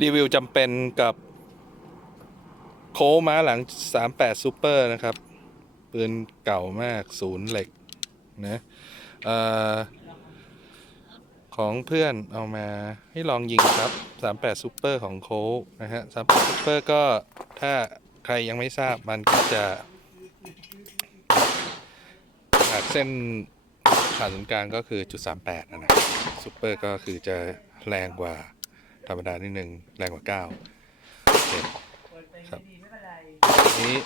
รีวิวจำเป็นกับโค้ม้าหลัง 38ซูเปอร์นะครับ ปืนเก่ามากศูนย์เหล็กนะออของเพื่อนเอามาให้ลองยิงครับ 38ซูเปอร์ของโค้นะฮะ38ซูเปอร์ก็ถ้าใครยังไม่ทราบมันก็จะจากเส้นผ่านศูนย์กลางก็คือจุด38นะนะซูเปอร์ก็คือจะแรงกว่า ธรรมดานิดนึงแรงกว่า9โอเคครับนี้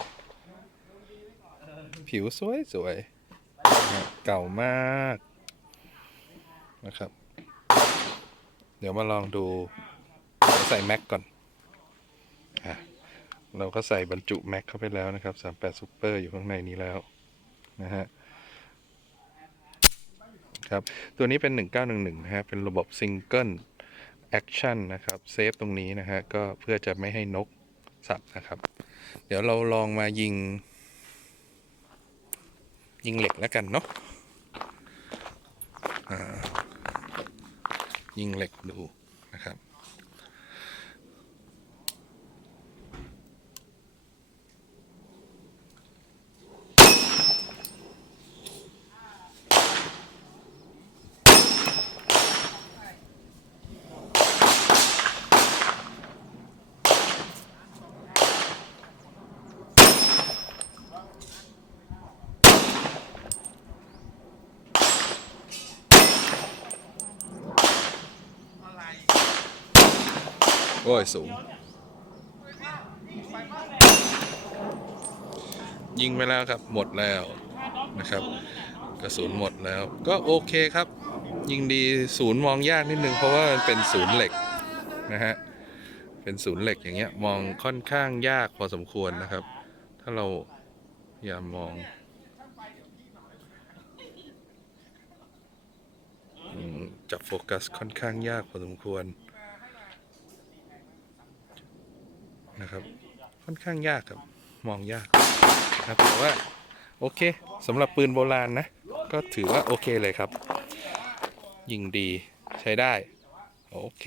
ผิวสวยสวยนะฮะเก่ามากนะครับ เดี๋ยวมาลองดูใส่แม็กก่อนอะเราก็ใส่บรรจุแม็กเข้าไปแล้วนะครับ 38ซูเปอร์อยู่ข้างในนี้แล้วนะฮะครับ ตัวนี้เป็น 1911นะฮะ เป็นระบบซิงเกิล แอคชั่นนะครับเซฟตรงนี้นะฮะก็เพื่อจะไม่ให้นกสับนะครับ เดี๋ยวเราลองมายิง ยิงเหล็กแล้วกันเนาะยิงเหล็กดูนะครับ โอ้ยสูง ยิงไปแล้วครับหมดแล้วนะครับ กระสุนหมดแล้ว ก็โอเคครับ ยิงดีศูนย์มองยากนิดนึงเพราะว่ามันเป็นศูนย์เหล็กนะฮะเป็นศูนย์เหล็กอย่างเงี้ยมองค่อนข้างยากพอสมควรนะครับ ถ้าเราพยายามองจับโฟกัสค่อนข้างยากพอสมควร นะครับ ค่อนข้างยากครับมองยากนะครับแต่ว่าโอเคสำหรับปืนโบราณนะ ก็ถือว่าโอเคเลยครับ ยิงดีใช้ได้ โอเค